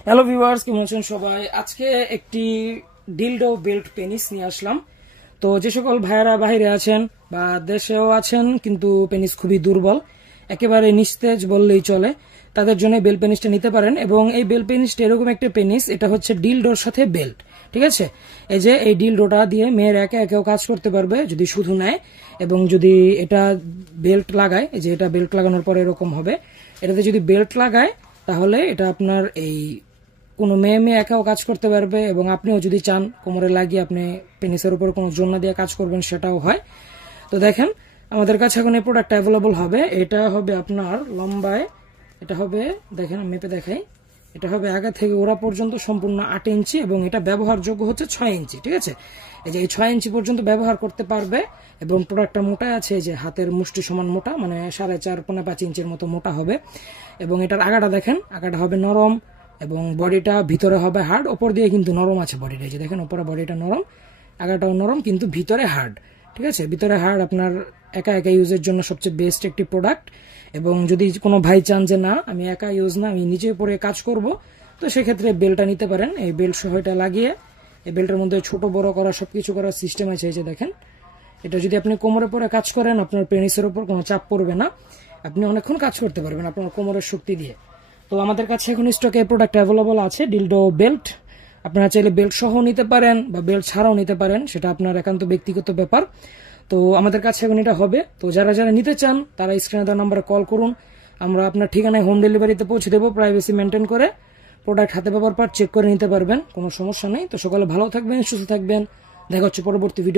Hello viewers, কেমন আছেন সবাই? আজকে একটি ডিলডো বেল্ট পেনিস নিয়ে আসলাম। তো যে সকল ভাইয়েরা বাইরে আছেন বা দেশেও আছেন কিন্তু পেনিস খুবই দুর্বল, একেবারে নিস্তেজ বললেই চলে, তাদের জন্য বেল্ট পেনিসটা নিতে পারেন। এবং এই বেল্ট পেনিসটা এরকম একটা পেনিস, এটা হচ্ছে ডিলডোর সাথে বেল্ট, ঠিক আছে? এই যে এই ডিলডোটা দিয়ে মেয়ের একে একেও কাজ করতে পারবে যদি শুধু নেয়, এবং যদি এটা বেল্ট লাগায়, এই যে এটা বেল্ট লাগানোর পরে এরকম হবে। এটাতে যদি বেল্ট লাগায় তাহলে এটা আপনার এই কোনো মেয়ে মেয়ে একাও কাজ করতে পারবে, এবং আপনিও যদি চান কোমরে লাগিয়ে আপনি পেনিসের উপর কোনো জোড়না দিয়ে কাজ করবেন সেটাও হয়। তো দেখেন, আমাদের কাছে এখন এই প্রোডাক্ট অ্যাভেলেবল হবে। এটা হবে আপনার লম্বায়, এটা হবে, দেখেন আমি মেপে দেখাই, এটা হবে আগা থেকে ওরা পর্যন্ত সম্পূর্ণ 8 ইঞ্চি, এবং এটা ব্যবহারযোগ্য হচ্ছে 6 ইঞ্চি, ঠিক আছে? এই যে এই 6 ইঞ্চি পর্যন্ত ব্যবহার করতে পারবে। এবং প্রোডাক্টটা মোটা আছে, এই যে হাতের মুষ্টি সমান মোটা, মানে 4.5-5 ইঞ্চির মতো মোটা হবে। এবং এটার আগাটা দেখেন, আগাটা হবে নরম, এবং বডিটা ভিতরে হবে হার্ড, ওপর দিয়ে কিন্তু নরম আছে বডিটা, এই যে দেখেন ওপরে বডিটা নরম, আগাটাও নরম, কিন্তু ভিতরে হার্ড, ঠিক আছে? ভিতরে হার্ড, আপনার একা একা ইউজের জন্য সবচেয়ে বেস্ট একটি প্রোডাক্ট। এবং যদি কোনো ভাই চান যে না আমি একা ইউজ না, আমি নিজে পরে কাজ করব, তো সেক্ষেত্রে বেল্টটা নিতে পারেন। এই বেল্ট সহ এটা লাগিয়ে, এই বেল্টের মধ্যে ছোট বড় করা সবকিছু করার সিস্টেম আছে, এই যে দেখেন। এটা যদি আপনি কোমরে পরে কাজ করেন, আপনার পেনিসের উপর কোনো চাপ পড়বে না, আপনি অনেকক্ষণ কাজ করতে পারবেন আপনার কোমরের শক্তি দিয়ে। তো আমাদের কাছে এখন স্টকে প্রোডাক্ট অ্যাভেলেবল আছে, ডিলডো বেল্ট। আপনারা চাইলে বেল্ট সহ নিতে পারেন বা বেল্ট ছাড়াও নিতে পারেন, সেটা আপনার একান্ত ব্যক্তিগত ব্যাপার। তো আমাদের কাছে এখন এটা হবে। তো যারা যারা নিতে চান তারা স্ক্রিনে দেওয়া নাম্বারে কল করুন, আমরা আপনার ঠিকানায় হোম ডেলিভারিতে পৌঁছে দেবো, প্রাইভেসি মেনটেন করে। প্রোডাক্ট হাতে পাওয়ার পর চেক করে নিতে পারবেন, কোনো সমস্যা নেই। তো সকলে ভালো থাকবেন, সুস্থ থাকবেন, দেখা হচ্ছে পরবর্তী ভিডিও।